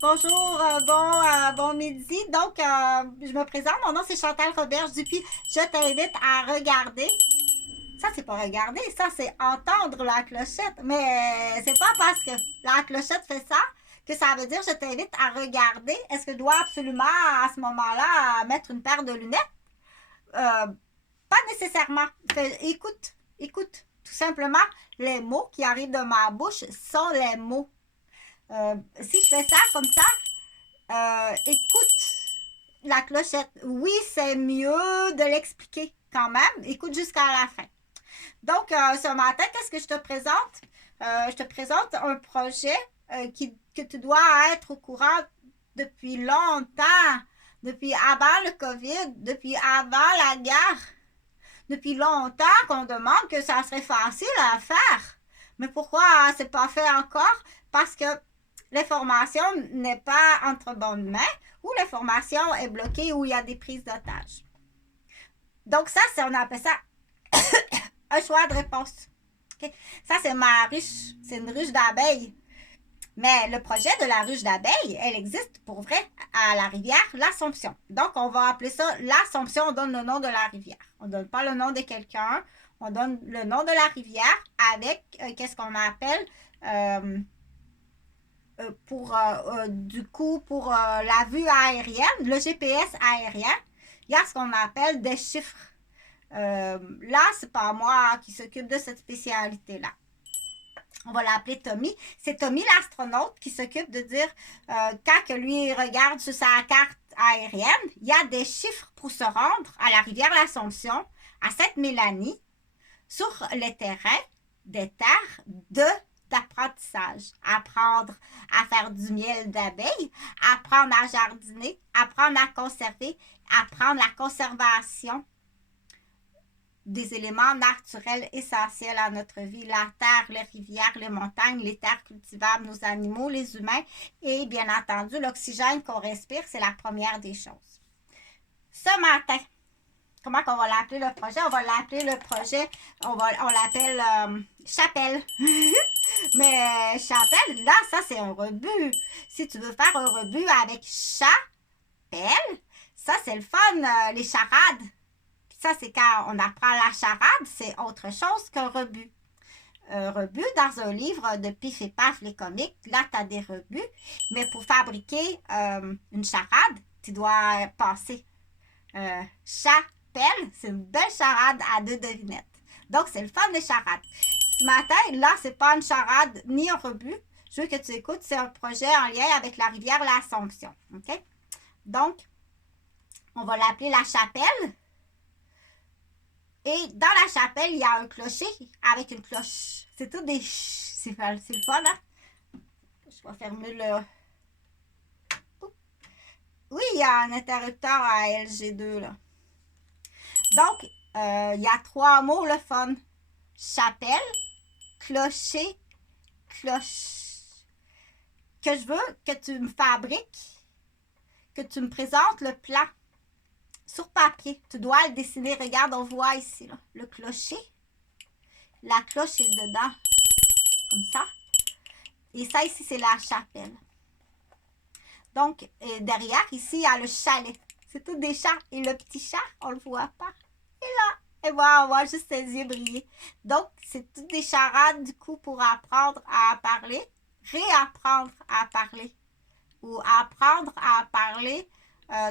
Bonjour, bon midi. Donc, je me présente. Mon nom, c'est Chantal Roberge Dupuis. Je t'invite à regarder. Ça, c'est pas regarder, ça, c'est entendre la clochette. Mais c'est pas parce que la clochette fait ça que ça veut dire je t'invite à regarder. Est-ce que je dois absolument, à ce moment-là, mettre une paire de lunettes? Euh, Pas nécessairement. Écoute, écoute. Tout simplement, les mots qui arrivent de ma bouche sont les mots. Si je fais ça comme ça, écoute la clochette. Oui, c'est mieux de l'expliquer quand même. Écoute jusqu'à la fin. Donc, ce matin, qu'est-ce que je te présente? Je te présente un projet que tu dois être au courant depuis longtemps, depuis avant le COVID, depuis avant la guerre, depuis longtemps qu'on demande que ça serait facile à faire. Mais pourquoi c'est pas fait encore? Parce que l'information n'est pas entre bonnes mains ou l'information est bloquée ou il y a des prises d'otages. Donc ça, on appelle ça un choix de réponse. Okay? Ça, c'est ma ruche. C'est une ruche d'abeilles. Mais le projet de la ruche d'abeilles, elle existe pour vrai à la rivière l'Assomption. Donc, on va appeler ça l'Assomption. On donne le nom de la rivière. On ne donne pas le nom de quelqu'un. On donne le nom de la rivière avec qu'est-ce qu'on appelle pour la vue aérienne, le GPS aérien, il y a ce qu'on appelle des chiffres. Là, c'est pas moi qui s'occupe de cette spécialité-là. On va l'appeler Tommy. C'est Tommy l'astronaute qui s'occupe de dire quand lui regarde sur sa carte aérienne, il y a des chiffres pour se rendre à la rivière l'Assomption, à Sainte-Mélanie, sur les terrains des terres d'apprentissage. Apprendre à faire du miel d'abeille, apprendre à jardiner, apprendre à conserver, apprendre la conservation des éléments naturels essentiels à notre vie, la terre, les rivières, les montagnes, les terres cultivables, nos animaux, les humains et bien entendu l'oxygène qu'on respire, c'est la première des choses. Ce matin, comment on va l'appeler le projet? On va l'appeler le projet, on l'appelle chapelle. Mais chapelle, là, ça c'est un rebut. Si tu veux faire un rebut avec chapelle, ça c'est le fun, les charades. Ça, c'est quand on apprend la charade, c'est autre chose qu'un rebut. Un rebut, dans un livre de Pif et Paf, les comiques, là, tu as des rebuts. Mais pour fabriquer une charade, tu dois passer chapelle, c'est une belle charade à deux devinettes. Donc, c'est le fun des charades. Ce matin, là, c'est pas une charade ni un rebut. Je veux que tu écoutes, c'est un projet en lien avec la rivière l'Assomption. OK? Donc, on va l'appeler la chapelle. Et dans la chapelle, il y a un clocher avec une cloche. C'est tout des... C'est le fun, hein? Je vais fermer le... Oui, il y a un interrupteur à LG2, là. Donc, il y a trois mots, le fun. Chapelle, clocher, cloche. Que je veux que tu me fabriques, que tu me présentes le plan. Sur papier, tu dois le dessiner. Regarde, on voit ici là, le clocher. La cloche est dedans, comme ça. Et ça ici, c'est la chapelle. Donc, derrière, ici, il y a le chalet. C'est tout des chats. Et le petit chat, on le voit pas. Et là, et voilà, on voit juste ses yeux briller. Donc, c'est toutes des charades, du coup, pour apprendre à parler, réapprendre à parler. Ou apprendre à parler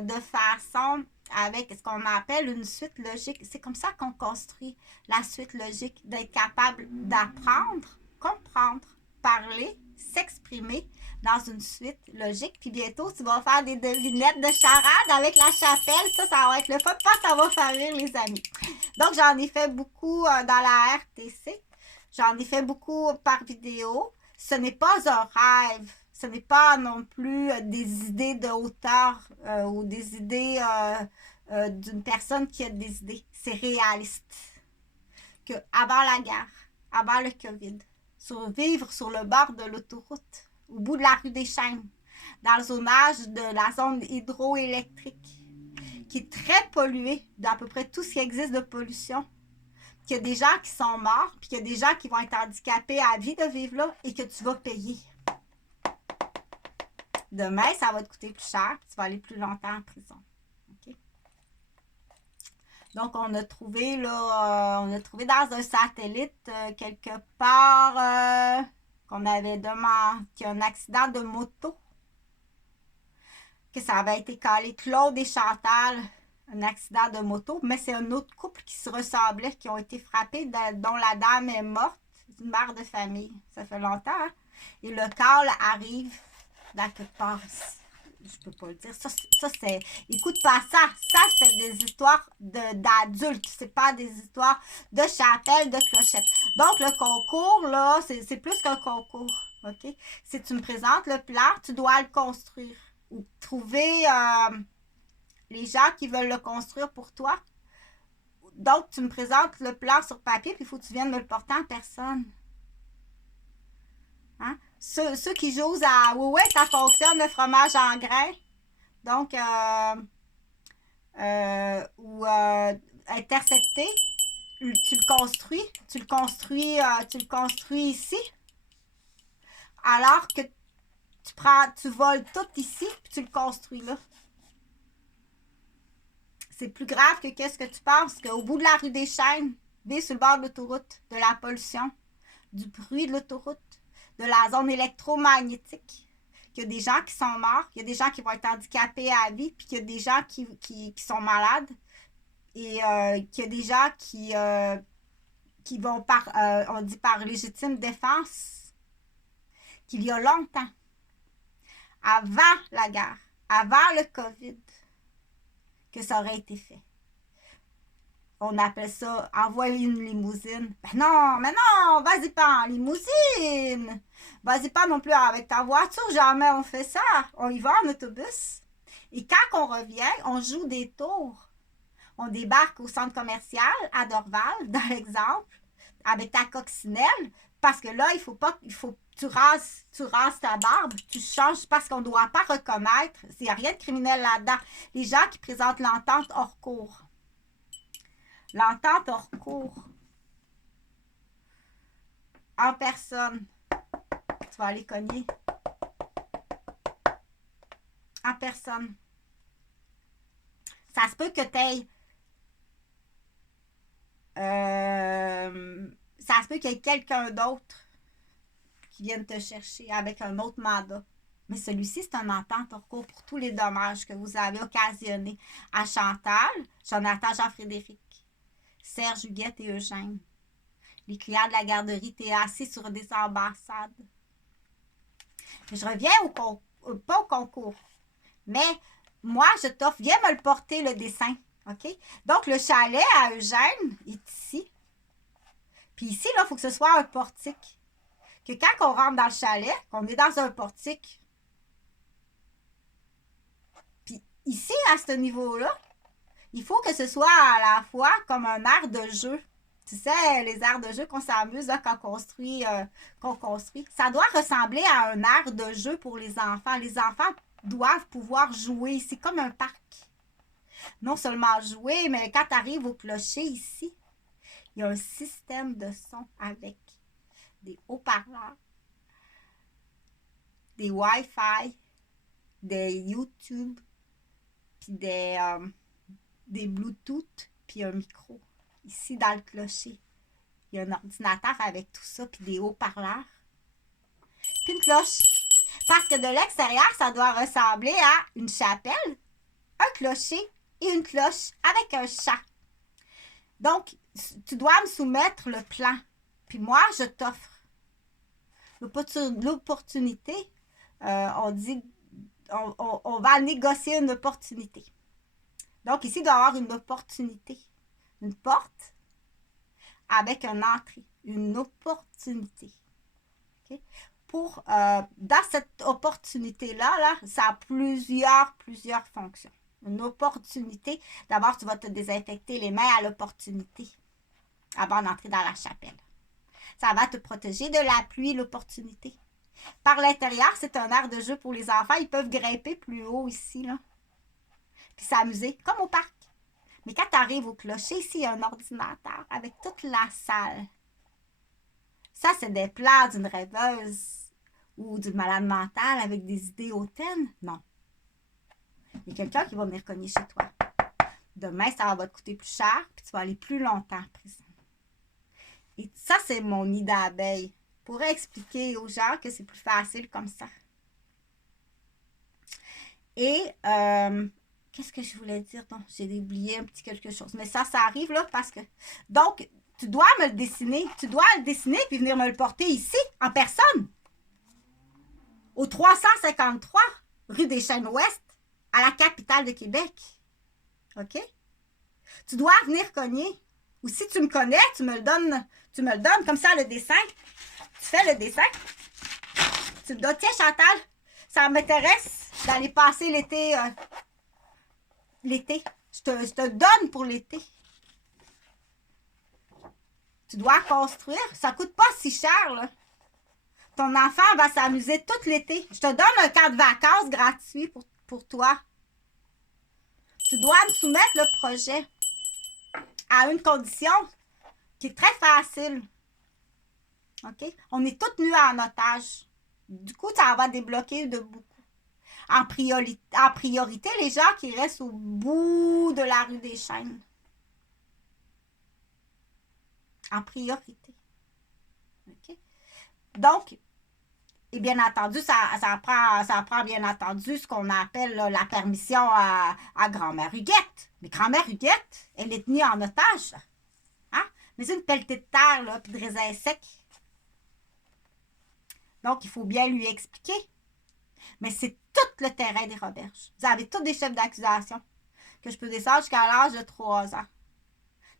de façon avec ce qu'on appelle une suite logique. C'est comme ça qu'on construit la suite logique, d'être capable d'apprendre, comprendre, parler, s'exprimer dans une suite logique. Puis bientôt, tu vas faire des devinettes de charade avec la chapelle. Ça va être le fun. Ça va faire rire les amis. Donc, j'en ai fait beaucoup dans la RTC. J'en ai fait beaucoup par vidéo. Ce n'est pas un rêve. Ce n'est pas non plus des idées de hauteur ou des idées d'une personne qui a des idées. C'est réaliste. Que avant la guerre, avant le COVID, vivre sur le bord de l'autoroute, au bout de la rue des Chênes, dans le zonage de la zone hydroélectrique, qui est très polluée d'à peu près tout ce qui existe de pollution, qu'il y a des gens qui sont morts, puis qu'il y a des gens qui vont être handicapés à vie de vivre là et que tu vas payer. Demain, ça va te coûter plus cher, tu vas aller plus longtemps en prison. OK? Donc, on a trouvé dans un satellite quelque part qu'on avait demandé qu'il y a un accident de moto, que ça avait été calé Claude et Chantal, un accident de moto, mais c'est un autre couple qui se ressemblait, qui ont été frappés, dont la dame est morte, c'est une mère de famille. Ça fait longtemps, hein? Et le call arrive dans quelque part ici. Je peux pas le dire. Ça c'est... Écoute pas ça. Ça, c'est des histoires d'adultes. C'est pas des histoires de chapelle, de clochette. Donc, le concours, là, c'est plus qu'un concours. OK? Si tu me présentes le plan, tu dois le construire. Ou trouver les gens qui veulent le construire pour toi. Donc, tu me présentes le plan sur papier, puis il faut que tu viennes me le porter en personne. Hein? Ceux qui jouent à oui, ça fonctionne, le fromage en grains. Donc, ou intercepté, tu le construis ici. Alors que tu voles tout ici, puis tu le construis là. C'est plus grave que qu'est-ce que tu penses, qu'au bout de la rue des Chênes, sur le bord de l'autoroute, de la pollution, du bruit de l'autoroute, de la zone électromagnétique, qu'il y a des gens qui sont morts, qu'il y a des gens qui vont être handicapés à vie, puis qu'il y a des gens qui sont malades, et qu'il y a des gens qui vont on dit par légitime défense, qu'il y a longtemps, avant la guerre, avant le COVID, que ça aurait été fait. On appelle ça envoyer une limousine. Ben non, mais non, vas-y pas en limousine. Vas-y pas non plus avec ta voiture, jamais on fait ça. On y va en autobus. Et quand on revient, on joue des tours. On débarque au centre commercial à Dorval, dans l'exemple, avec ta coccinelle, parce que là, il faut que tu rases ta barbe, tu changes parce qu'on ne doit pas reconnaître. Il n'y a rien de criminel là-dedans. Les gens qui présentent l'entente hors cours. L'entente hors cours. En personne. Tu vas aller cogner. En personne. Ça se peut que tu ailles. Ça se peut qu'il y ait quelqu'un d'autre qui vienne te chercher avec un autre mandat. Mais celui-ci, c'est un entente hors cours pour tous les dommages que vous avez occasionnés à Chantal, Jonathan, Jean-Frédéric, Serge, Huguette et Eugène. Les clients de la garderie étaient assis sur des ambassades. Je reviens pas au concours. Mais moi, je t'offre, viens me le porter, le dessin. OK? Donc, le chalet à Eugène est ici. Puis ici, là, il faut que ce soit un portique. Que quand on rentre dans le chalet, qu'on est dans un portique, puis ici, à ce niveau-là, il faut que ce soit à la fois comme un aire de jeu. Tu sais, les aires de jeu qu'on s'amuse là, qu'on construit. Ça doit ressembler à un aire de jeu pour les enfants. Les enfants doivent pouvoir jouer. C'est comme un parc. Non seulement jouer, mais quand tu arrives au clocher ici, il y a un système de son avec des haut-parleurs, des Wi-Fi, des YouTube, puis des Bluetooth, puis un micro. Ici, dans le clocher, il y a un ordinateur avec tout ça, puis des haut-parleurs, puis une cloche. Parce que de l'extérieur, ça doit ressembler à une chapelle, un clocher et une cloche avec un chat. Donc, tu dois me soumettre le plan. Puis moi, je t'offre l'opportunité. On dit, on va négocier une opportunité. Donc, ici, il doit y avoir une opportunité. Une porte avec une entrée. Une opportunité. Okay? Dans cette opportunité-là, ça a plusieurs fonctions. Une opportunité. D'abord, tu vas te désinfecter les mains à l'opportunité avant d'entrer dans la chapelle. Ça va te protéger de la pluie, l'opportunité. Par l'intérieur, c'est un aire de jeu pour les enfants. Ils peuvent grimper plus haut ici, là. Puis s'amuser, comme au parc. Mais quand tu arrives au clocher, ici, il y a un ordinateur avec toute la salle. Ça, c'est des plans d'une rêveuse ou du malade mental avec des idées hautaines. Non. Il y a quelqu'un qui va venir cogner chez toi. Demain, ça va te coûter plus cher, puis tu vas aller plus longtemps en prison. Et ça, c'est mon nid d'abeille. Je pourrais expliquer aux gens que c'est plus facile comme ça. Et, qu'est-ce que je voulais dire? Non, j'ai oublié un petit quelque chose. Mais ça arrive là parce que... Donc, tu dois me le dessiner. Tu dois le dessiner puis venir me le porter ici, en personne. Au 353 rue des Chênes-Ouest, à la capitale de Québec. OK? Tu dois venir cogner. Ou si tu me connais, tu me le donnes comme ça, le dessin. Tu fais le dessin. Tu me donnes, tiens Chantal, ça m'intéresse d'aller passer l'été. L'été. Je te donne pour l'été. Tu dois construire. Ça coûte pas si cher, là. Ton enfant va s'amuser tout l'été. Je te donne un camp de vacances gratuit pour toi. Tu dois me soumettre le projet à une condition qui est très facile. OK? On est toutes nues en otage. Du coup, ça va débloquer de beaucoup. En priorité, les gens qui restent au bout de la rue des Chênes. En priorité. OK? Donc, et bien entendu, ça prend bien entendu ce qu'on appelle là, la permission à grand-mère Huguette. Mais grand-mère Huguette, elle est tenue en otage. Hein? Mais c'est une pelletée de terre, là, puis de raisins secs. Donc, il faut bien lui expliquer. Mais c'est tout le terrain des Roberges. Vous avez tous des chefs d'accusation que je peux descendre jusqu'à l'âge de 3 ans.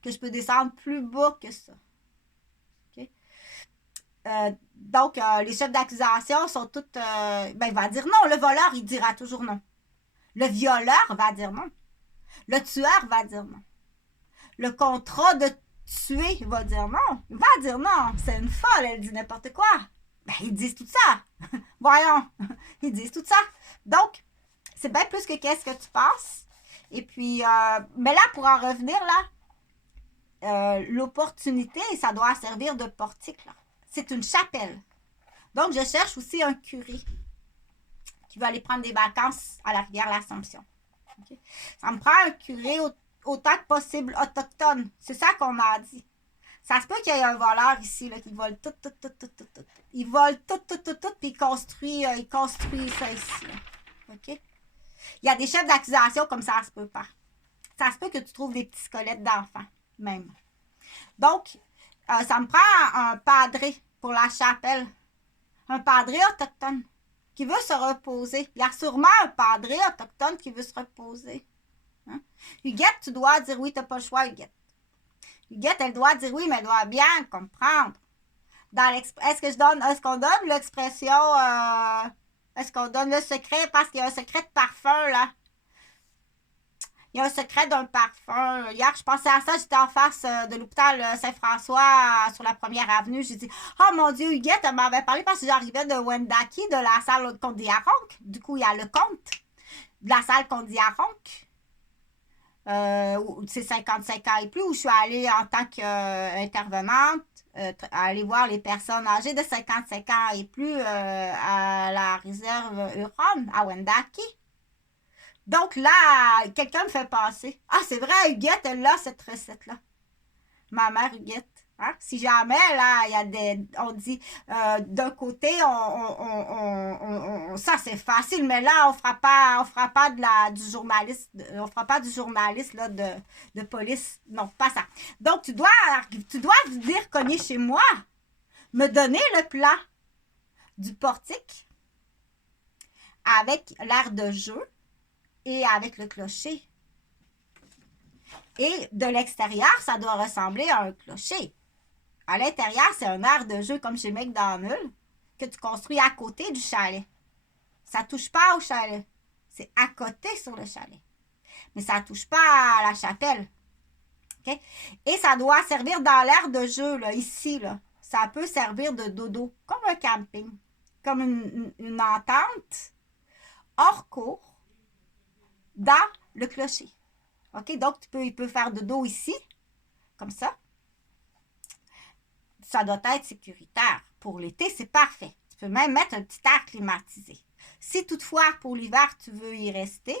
Que je peux descendre plus bas que ça. Okay? Donc, les chefs d'accusation sont tous... il va dire non. Le voleur, il dira toujours non. Le violeur va dire non. Le tueur va dire non. Le contrat de tuer va dire non. Il va dire non. C'est une folle, elle dit n'importe quoi. Ben, ils disent tout ça. Voyons. Ils disent tout ça. Donc, c'est bien plus que qu'est-ce que tu penses. Et puis, mais là, pour en revenir, là, l'opportunité, ça doit servir de portique, là. C'est une chapelle. Donc, je cherche aussi un curé qui va aller prendre des vacances à la rivière l'Assomption. Okay? Ça me prend un curé autant que possible autochtone. C'est ça qu'on m'a dit. Ça se peut qu'il y ait un voleur ici là, qui vole tout. Il vole tout, puis il construit ça ici. Là. OK? Il y a des chefs d'accusation comme ça se peut pas. Ça se peut que tu trouves des petits squelettes d'enfants, même. Donc, ça me prend un padré pour la chapelle. Un padré autochtone qui veut se reposer. Il y a sûrement un padré autochtone qui veut se reposer. Hein? Huguette, tu dois dire oui, tu n'as pas le choix, Huguette. Huguette, elle doit dire oui, mais elle doit bien comprendre. Est-ce qu'on donne l'expression, est-ce qu'on donne le secret, parce qu'il y a un secret de parfum, là. Il y a un secret d'un parfum. Hier, je pensais à ça, j'étais en face de l'hôpital Saint-François sur la 1er avenue. J'ai dit, oh mon Dieu, Huguette, elle m'avait parlé parce que j'arrivais de Wendake, de la salle Condiaronk. Du coup, il y a le compte de la salle Condiaronk. C'est 55 ans et plus, où je suis allée en tant qu'intervenante, aller voir les personnes âgées de 55 ans et plus à la réserve Huron, à Wendake. Donc là, quelqu'un me fait passer. Ah, c'est vrai, Huguette, elle a cette recette-là. Ma mère Huguette. Hein? Si jamais, là, il y a on dit, d'un côté, ça c'est facile, mais là, on fera pas du journaliste, on fera pas du journaliste, là, de police. Non, pas ça. Donc, tu dois venir cogner chez moi, me donner le plan du portique avec l'air de jeu et avec le clocher. Et de l'extérieur, ça doit ressembler à un clocher. À l'intérieur, c'est un aire de jeu comme chez McDonald's que tu construis à côté du chalet. Ça ne touche pas au chalet. C'est à côté sur le chalet. Mais ça ne touche pas à la chapelle. Okay? Et ça doit servir dans l'aire de jeu, là, ici. Là. Ça peut servir de dodo, comme un camping. Comme une entente hors cours dans le clocher. OK? Donc, il peut faire dodo ici, comme ça. Ça doit être sécuritaire. Pour l'été, c'est parfait. peux même mettre un petit air climatisé. Si toutefois, pour l'hiver, tu veux y rester,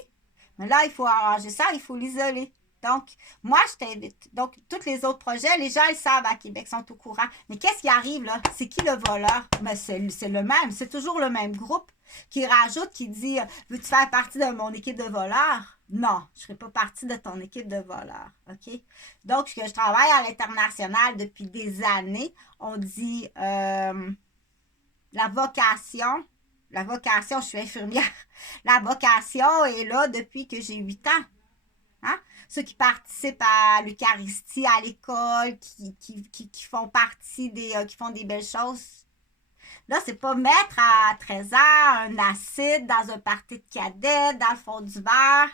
mais là, il faut arranger ça, il faut l'isoler. Donc, moi, je t'invite. Donc, tous les autres projets, les gens, ils savent à Québec, sont au courant. Mais qu'est-ce qui arrive, là? C'est qui le voleur? Ben, c'est le même. C'est toujours le même groupe qui rajoute, qui dit « Veux-tu faire partie de mon équipe de voleurs? » Non, je ne serai pas partie de ton équipe de voleurs. OK? Donc, je travaille à l'international depuis des années. On dit la vocation, je suis infirmière. La vocation est là depuis que j'ai 8 ans. Hein? Ceux qui participent à l'Eucharistie à l'école, qui font partie qui font des belles choses. Là, c'est pas mettre à 13 ans un acide dans un party de cadets, dans le fond du verre,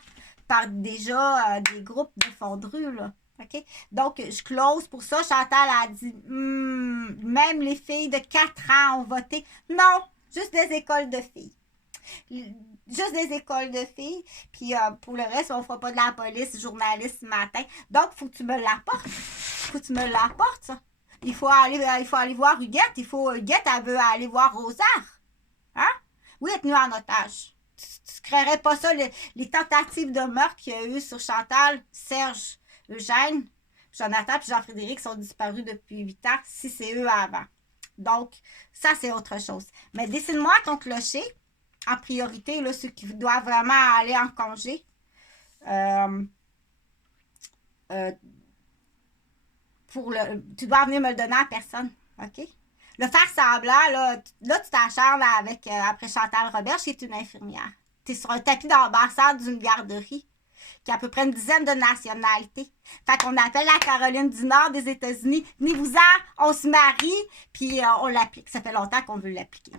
par déjà des groupes de fond de rue, là. OK? Donc, je close pour ça. Chantal a dit, même les filles de 4 ans ont voté. Non, juste des écoles de filles. Juste des écoles de filles. Puis pour le reste, on ne fera pas de la police, journaliste ce matin. Donc, il faut que tu me l'apportes. Faut que tu me l'apportes, ça. Il faut aller voir Huguette. Huguette, elle veut aller voir Rosard. Hein? Oui, elle est tenue en otage. Tu ne créerais pas ça, les tentatives de meurtre qu'il y a eu sur Chantal, Serge, Eugène, Jonathan et Jean-Frédéric sont disparus depuis 8 ans, si c'est eux avant. Donc, ça, c'est autre chose. Mais dessine-moi ton clocher. En priorité, là, ceux qui doivent vraiment aller en congé. Tu dois venir me le donner à personne. OK? Le faire semblant, là tu t'acharnes après Chantal Robert, qui est une infirmière. Tu es sur un tapis d'ambassade d'une garderie qui a à peu près une dizaine de nationalités. Fait qu'on appelle la Caroline du Nord des États-Unis. Venez-vous-en, on se marie, puis on l'applique. Ça fait longtemps qu'on veut l'appliquer.